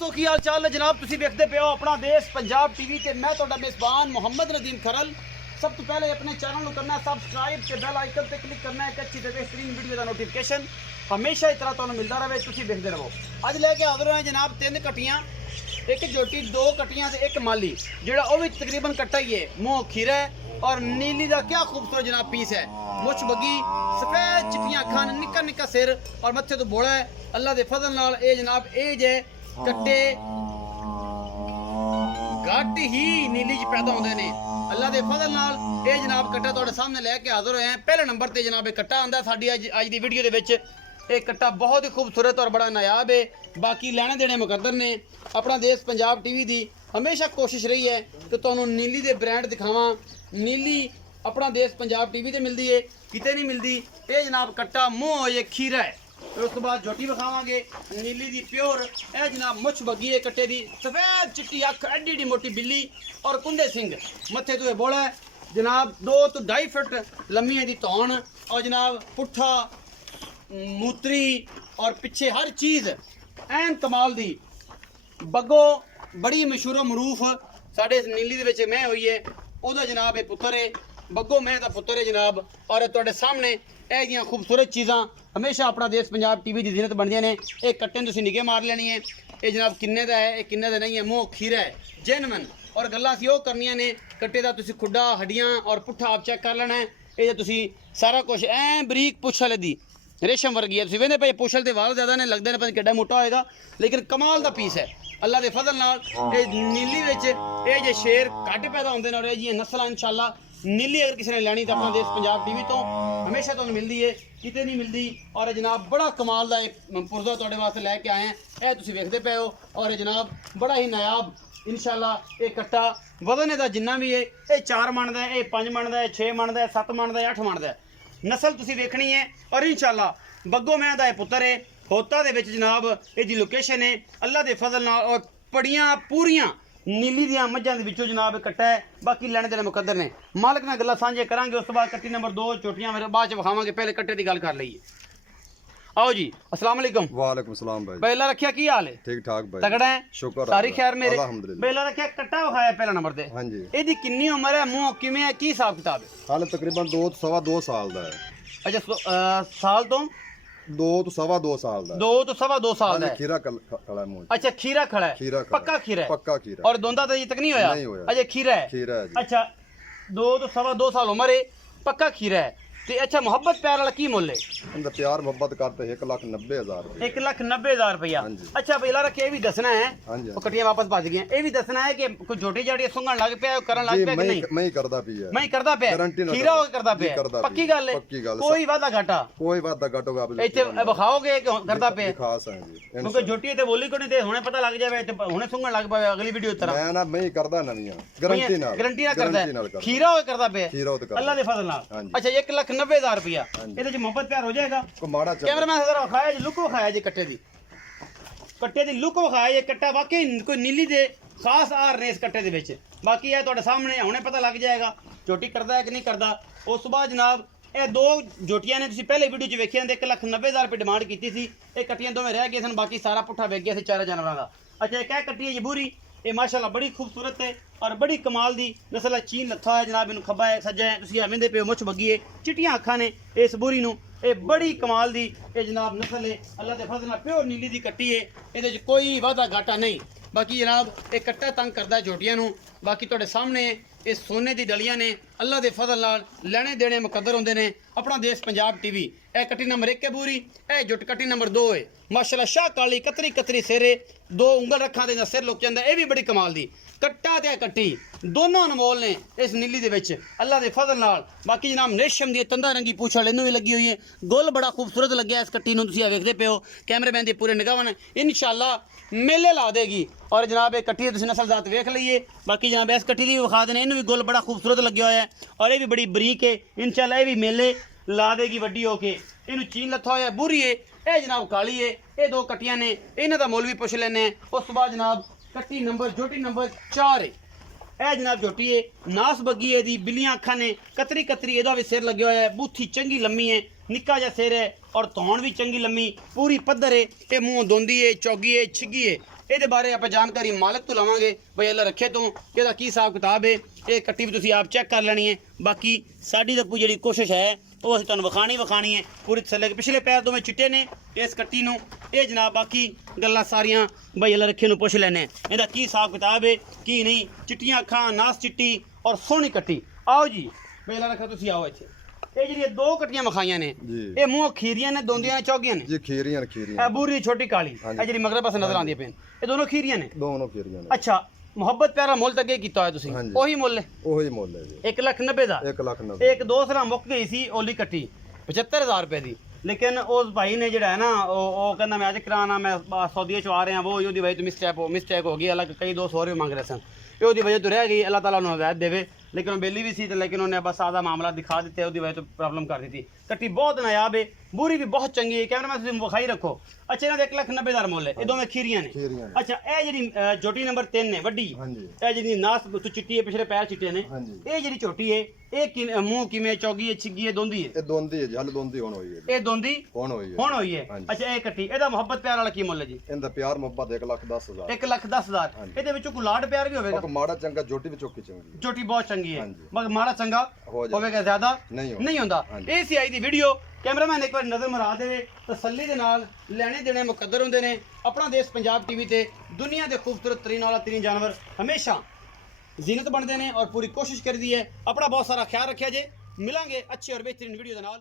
तो की हाल चाल है जनाब, तुम देखते पे हो अपना देश पंजाब टीवी ते मैं तुहाडा मेज़बान मोहम्मद नदीम खरल। सब तो पहले अपने चैनल को करना है सबसक्राइब ते बेल आइकन पे क्लिक करना है कि अच्छी ते बेहतरीन वीडियो का नोटिफिकेशन हमेशा इस तरह तुहानू मिलता रहे, तुम देखते रहो। अज लैके हाजिर होए जनाब 3 कट्टियां, एक जोटी 2 कट्टियां ते एक माली जेड़ा वो भी तकरीबन कट्टा ही है। मुँह खीरा है और नीली का क्या खूबसूरत जनाब पीस है। मुछ बगी सफेद चिट्टियां अखां, निक्का निक्का सिर और मत्थे तो बोला है। अल्लाह के फजल नाल ए जनाब एज है कट्टे घट ही नीली च पैदा होंदे ने। अल्लाह के फजल नाल ए जनाब कट्टा तुहाडे सामने लैके हाजिर होए हैं। पहले नंबर ते जनाब कट्टा आंदा साडी अज दी वीडियो दे विच। ये कट्टा बहुत ही खूबसूरत और बड़ा नायाब है। बाकी लेने देने मुकद्दर ने। अपना देश पंजाब टीवी दी हमेशा कोशिश रही है कि तुहानू नीली दे ब्रांड दिखावां। नीली अपना देश पंजाब टीवी ते मिलती है, किते नहीं मिलती। ये जनाब कट्टा मुँह ये खीरा है। फिर उस तो बाद जोटी विखावांगे नीली दी प्योर। ए जनाब मुछ बगी है कट्टे दी, सफेद चिट्टी अख, एडी एडी मोटी बिल्ली और कुंदे सिंह, मत्थे तो बोला है जनाब 2 तो 2.5 फुट लम्मी है दी तौन और जनाब पुट्ठा मूत्री और पिछे हर चीज़ एन कमाल दी। बग्गो बड़ी मशहूर मरूफ साढ़े नीली दे विच मैं हुई है, ओदा जनाब ये पुत्तर है। बग्गो मैं दा पुत्तर है जनाब। और तुहाडे सामने ਇਹ ਜਿਹੀਆਂ खूबसूरत चीज़ां हमेशा अपना देश पंजाब टीवी की जीनत बनदियां ने। ये कट्टे तुसीं निगे मार लेनी है। ये जनाब किन्ने दा है, ये किन्ने दा नहीं है। मुँह खीरा है जेनवन। और गल्लां असीं ओह करनियां ने। कट्टे दा तुसीं खुड्डा हड्डियां और पुट्ठा आप चेक कर लेना है। ये तुसीं सारा कुछ ऐ बरीक पुछ वाले दी रेशम वर्गी है। तुसीं वेंदे पे पुछ दे वाल ज़्यादा ने लगदे ने, पता किड्डा मोटा होएगा, लेकिन कमाल दा पीस है। अल्लाह के फजल नाल ये नीली विच ये जे शेर घट पैदा होंदे ने और ये नस्ल इंशाअल्लाह नीली अगर किसी ने लैनी तो अपना देश पंजाब टीवी तो हमेशा तो मिलती है, कितने नहीं मिलती। और जनाब बड़ा कमाल का एक पुरजा तुहाडे वास्ते लैके आए हैं। यह तुसीं वेखदे पे हो। और जनाब बड़ा ही नायाब इंशाअल्लाह ये कट्टा वजन दा जिन्ना भी है, ये 4 मन का है, ये 5 मन का है, 6 मन का है, 7 मन का है, 8 मन का है। नस्ल तुसीं वेखनी है। और इंशाअल्लाह बग्गो मैं दा पुत्तर है। खोता दे विच जनाब ये लोकेशन है। अल्लाह के फजल नाल और पड़ियां पूरियां नीली दियां मझां दे विचों जनाब कट्टा है। बाकी लेने देने मुकद्दर ने। मालक नाल गल्लां सांझे करांगे। उस तो बाद कट्टी नंबर 2 चोटियां फिर बाद च विखावांगे। पहले कट्टे की गल कर लईए। आओ जी, अस्सलाम वालेकुम। वालेकुम सलाम भाई। बेला रखिया की हाल है? ठीक ठाक भाई, तगड़ा है, शुक्र सारी खैर मेरे। अल्हम्दुलिल्लाह। बेला रखिया कट्टा विखाया पहला नंबर ते। हां जी। एदी कितनी उम्र है, मुंह किवें है, की हिसाब किताब है? हाल तकरीबन 2 तो सवा 2 साल दा है। अच्छा साल तो 2 तो सवा 2 साल दा है। 2 तो सवा 2 साल दा है। खीरा खड़ा है मुंह। अच्छा खीरा खड़ा है, खीरा खड़ा पक्का खीरा है। पक्का खीरा। और दोंदा तो ये तक नहीं होया? नहीं होया। अच्छा खीरा है। खीरा है जी। अच्छा 2 तो सवा 2 साल उम्र है, पक्का खीरा है। ते अच्छा मोहब्बत प्यार वाला की मुल है? अंदर प्यार मोहब्बत करते 1,90,000 रुपए। 1,90,000 रुपया। हाँ जी। अच्छा बेला रखे ये भी दसना है। हाँ जी। वो कटियां वापस भज गई, ये भी दसना है कि कोई छोटी जाटी सुंगन लग पिया, करन लग जी पिया कि नहीं? मैं ही करदा पी है। मैं ही करदा पिया, गारंटी ना खीरा हो करदा जी, पिया, करदा पक्की पिया। गल है, पक्की गल। कोई वादा घाटा कोई बात दा घटोगा आप इत्थे बखाओगे कि करदा पिया? खास है जी। क्योंकि झोटी ते बोली को नहीं ते हुणे पता लग जावे ते हुणे सुंगन लग पावे अगली वीडियो तरह। मैं ना मैं ही करदा नवीं गारंटी नाल। गारंटी ना करदा है, खीरा हो करदा पिया खीरा हो ते करदा। अल्लाह दे फजल नाल। हाँ जी। अच्छा 1,90,000 रुपया ਇਹਦੇ ਚ ਮੁਹੱਬਤ ਪਿਆਰ ਹੋ ਜਾਏਗਾ। को माड़ा चल। कैमरामैन जरा विखाया जी, लुक विखाया जी कट्टे दी लुक विखाया। ये कट्टा वाकई कोई नीली दे खास आर ने इस कट्टे दे विच। बाकी है तुहाडे सामने हुणे पता लग जाएगा चोटी करदा है कि नहीं करदा। उस तो बाद जनाब ये 2 जोटियां ने तुसीं पहले वीडियो च वेखियां 1,90,000 रुपये डिमांड की थी। ये कट्टियां दोवें रह गए सन, बाकी सारा पुट्ठा वेच गया सी चारा जानवरां दा। अच्छा एक कट्टी है जी बूरी, ये माशाल्लाह बड़ी खूबसूरत है और बड़ी कमाल दी नस्ल है। चीन लत्था है जनाब, इनू खब्बा है सज्जा है, तुसीं आवेंदे पे मुछ बगी है, चिट्टियां अखां ने इस बूरी नू। ये बड़ी कमाल दी ये जनाब नस्ल है। अल्लाह के फजल नाल प्योर नीली दी कट्टी है, ये कोई वादा घाटा नहीं। बाकी जनाब ये कट्टा तंग करदा जोटियां नू। बाकी तुहाडे सामने ये सोने दी डलियां ने। अल्लाह के फजल नाल लेने देने मुकद्दर होंदे ने। अपना देश पंजाब टीवी। ए कट्टी नंबर 1 है बूरी, ए जुट कट्टी नंबर 2 है। माशाल्लाह शाह काली कतरी कतरी सिरे, 2 उंगल रखा दे सिर लुक जांदा। ये भी बड़ी कमाल दी कट्टा ते कट्टी दोनों अनमोल ने इस नीली दे विच अल्लाह के फजल नाल। बाकी जनाब रेशम दी तंदा रंगी पूछ वाले इनू भी लगी हुई है। गुल बड़ा खूबसूरत लग्या इस कट्टी नू, तुसीं वेखदे पे हो। कैमरामैन दी पूरे निगाह इंशाअल्लाह मेले ला देगी। और जनाब ये कट्टी तुसीं नस्ल जात वेख लईए। बाकी जनाब इस कट्टी दी भी विखा देने, इनू भी गुल बड़ा खूबसूरत लग्या होया है और ये भी बड़ी बरीक है। इंशाअल्लाह ये भी मेले ला देगी वड्डी होके। इनू चीन लत्था होया बुरी है, ये जनाब काली है। ये 2 कट्टियां ने, इन्हां दा मुल भी पुछ लैने। उस तो बाद जनाब कट्टी नंबर जोटी नंबर 4 है। ए जनाब झोटी है, नास बगी है दी, बिल्लियां अखां ने, कतरी कतरी एदा भी सिर लग्या होया है, बूथी चंगी लम्मी है, निक्का जा सिर है और धौन भी चंगी लम्मी, पूरी पद्धर है। ये मुँह दोंदी है, चौगी है, छिगी है, ਇਹਦੇ ਬਾਰੇ ਆਪਾਂ ਜਾਣਕਾਰੀ ਮਾਲਕ ਤੋਂ ਲਵਾਂਗੇ ਬਈ ਅੱਲਾ ਰੱਖੇ ਤੋਂ ਕਿ ਇਹਦਾ ਕੀ ਹਿਸਾਬ ਕਿਤਾਬ ਹੈ। ਇਹ ਕੱਟੀ ਵੀ ਤੁਸੀਂ ਆਪ ਚੈੱਕ ਕਰ ਲੈਣੀ ਹੈ। ਬਾਕੀ ਸਾਡੀ ਤਾਂ ਜਿਹੜੀ ਕੋਸ਼ਿਸ਼ ਹੈ ਉਹ ਅਸੀਂ ਤੁਹਾਨੂੰ ਵਿਖਾਣੀ ਹੈ ਪੂਰੀ ਤਸੱਲੀ। ਪਿਛਲੇ ਪੈਰ ਦੋਵੇਂ ਚਿੱਟੇ ਨੇ ਇਸ ਕੱਟੀ ਨੂੰ। ਇਹ ਜਨਾਬ ਬਾਕੀ ਗੱਲਾਂ ਸਾਰੀਆਂ ਬਈ ਅੱਲਾ ਰੱਖੇ ਨੂੰ ਪੁੱਛ ਲੈਣੇ ਇਹਦਾ ਕੀ ਹਿਸਾਬ ਕਿਤਾਬ ਹੈ ਕੀ ਨਹੀਂ। ਚਿੱਟੀਆਂ ਅੱਖਾਂ, ਨਾਸ ਚਿੱਟੀ ਔਰ ਸੋਹਣੀ ਕੱਟੀ। ਆਓ ਜੀ ਬਈ ਅੱਲਾ ਰੱਖਾ ਤੁਸੀਂ ਆਓ ਇੱਥੇ। ਇਹ ਜਿਹੜੀਆਂ ਦੋ ਕੱਟੀਆਂ ਵਿਖਾਈਆਂ ਨੇ ਜੀ ਇਹ ਮੂੰਹ ਖੀਰੀਆਂ ਨੇ, ਦੋਂਦੀਆਂ ਨੇ, ਚੌਗੀਆਂ ਨੇ ਜੀ ਖੀਰੀਆਂ ਇਹ ਬੂਰੀ ਛੋਟੀ ਕਾਲੀ ਇਹ ਜਿਹੜੀ ਮਗਰ ਪਾਸੇ ਨਜ਼ਰ ਆਉਂਦੀ ਪਈ ਇਹ ਦੋਨੋਂ ਖੀਰੀਆਂ ਨੇ। ਦੋਨੋਂ ਖੀਰੀਆਂ ਨੇ। ਅੱਛਾ ਮੁਹੱਬਤ ਪਿਆਰਾ ਮੁੱਲ ਤਾਂ ਅੱਗੇ ਕੀਤਾ ਹੋਇਆ ਤੁਸੀਂ ਹਾਂਜੀ। ਉਹੀ ਮੁੱਲ ਹੈ ਉਹੀ ਮੁੱਲ ਹੈ ਜੀ 1,90,000 ਦਾ। 1,90,000 ਇੱਕ ਦੋ ਸਰਾਂ ਮੁੱਕ ਗਈ ਸੀ ਓਲੀ ਕੱਟੀ 75,000 ਰੁਪਏ ਦੀ। ਲੇਕਿਨ ਉਸ ਭਾਈ ਨੇ ਜਿਹੜਾ ਹੈ ਨਾ ਉਹ ਕਹਿੰਦਾ ਮੈਂ ਅੱਜ ਕਰਾਣਾ ਮੈਂ ਸਊਦੀਆ ਚੋਂ ਆ ਰਿਹਾ ਉਹ ਉਹਦੀ ਵਜ੍ਹਾ ਤੋਂ ਮਿਸਟੇਕ ਹੋ ਗਈ। ਅਲੱਗ ਕਈ ਦੋਸਤ ਹੋਰ ਵੀ ਮੰਗ ਰਹੇ ਸਨ ਇਹ ਉਹਦੀ ਵਜ੍ਹਾ ਤੋਂ ਰਹਿ ਗਈ। ਅੱਲਾਹ ਤਾਲਾ ਨੂੰ ਹਦਾਇਤ ਦੇਵੇ। ਲੇਕਿन वो बेली भी सी लेकिन उन्हें बस आधा मामला दिखा देते हैं वजह तो प्रॉब्लम कर दी थी। कट्टी बहुत नायाब है, बूरी भी बहुत चंगी है। कैमरा मैन विखाई रखो। अच्छा इन्होंने 1,90,000 मुल है ये दोवें खीरियां ने। अच्छा ये जी झोटी नंबर 3 ने वड्डी ये जी नास तो चिट्टी है पिछले पैर चिट्टे ने। ये जी झोटी है ये मुंह किवें चौगी है छिगी है दोंदी है? ये दोंदी है जी हल दोंदी होन होई है। ये दोंदी होन होई है। हुण होई है। अच्छा ये कट्टी ਇਹਦਾ ਮੁਹੱਬਤ ਪਿਆਰ ਵਾਲਾ ਕੀ ਮੁੱਲ ਹੈ ਜੀ? ਇਹਦਾ ਪਿਆਰ ਮੁਹੱਬਤ 1,10,000 1,10,000 ਇਹਦੇ ਵਿੱਚੋਂ ਕੋਈ ਲਾਡ ਪਿਆਰ ਵੀ ਹੋਵੇਗਾ? ਮਾੜਾ ਚੰਗਾ ਜੋਟੀ ਵੀ ਚੋਕੀ ਚੰਗੀ ਜੋਟੀ ਬਹੁਤ ਚੰਗੀ ਹੈ ਮਗਰ ਮਾੜਾ ਚੰਗਾ ਹੋਵੇਗਾ ਜ਼ਿਆਦਾ ਨਹੀਂ ਹੁੰਦਾ। ਇਹ ਸੀ ਅੱਜ ਦੀ ਵੀਡੀਓ। ਕੈਮਰਾਮੈਨ ਇੱਕ ਵਾਰ ਨਜ਼ਰ ਮਰਾ ਦੇਵੇ ਤਸੱਲੀ ਦੇ ਨਾਲ। ਲੈਣੇ ਦੇਣੇ ਮੁਕੱਦਰ ਹੁੰਦੇ ਨੇ। ਆਪਣਾ ਦੇਸ਼ ਪੰਜਾਬ ਟੀਵੀ ਤੇ ਦੁਨੀਆ ਦੇ ਖੂਬਸੂਰਤ ਤਰੀਨ ਵਾਲਾ ਤਰੀਨ ਜਾਨਵਰ ਹਮੇਸ਼ਾ ਜ਼ੀਨਤ ਬਣਦੇ ਨੇ ਔਰ ਪੂਰੀ ਕੋਸ਼ਿਸ਼ ਕਰਦੀ ਹੈ। ਆਪਣਾ ਬਹੁਤ ਸਾਰਾ ਖਿਆਲ ਰੱਖਿਆ ਜੇ। ਮਿਲਾਂਗੇ ਅੱਛੇ ਔਰ ਬਿਹਤਰੀਨ ਵੀਡੀਓ ਦੇ ਨਾਲ।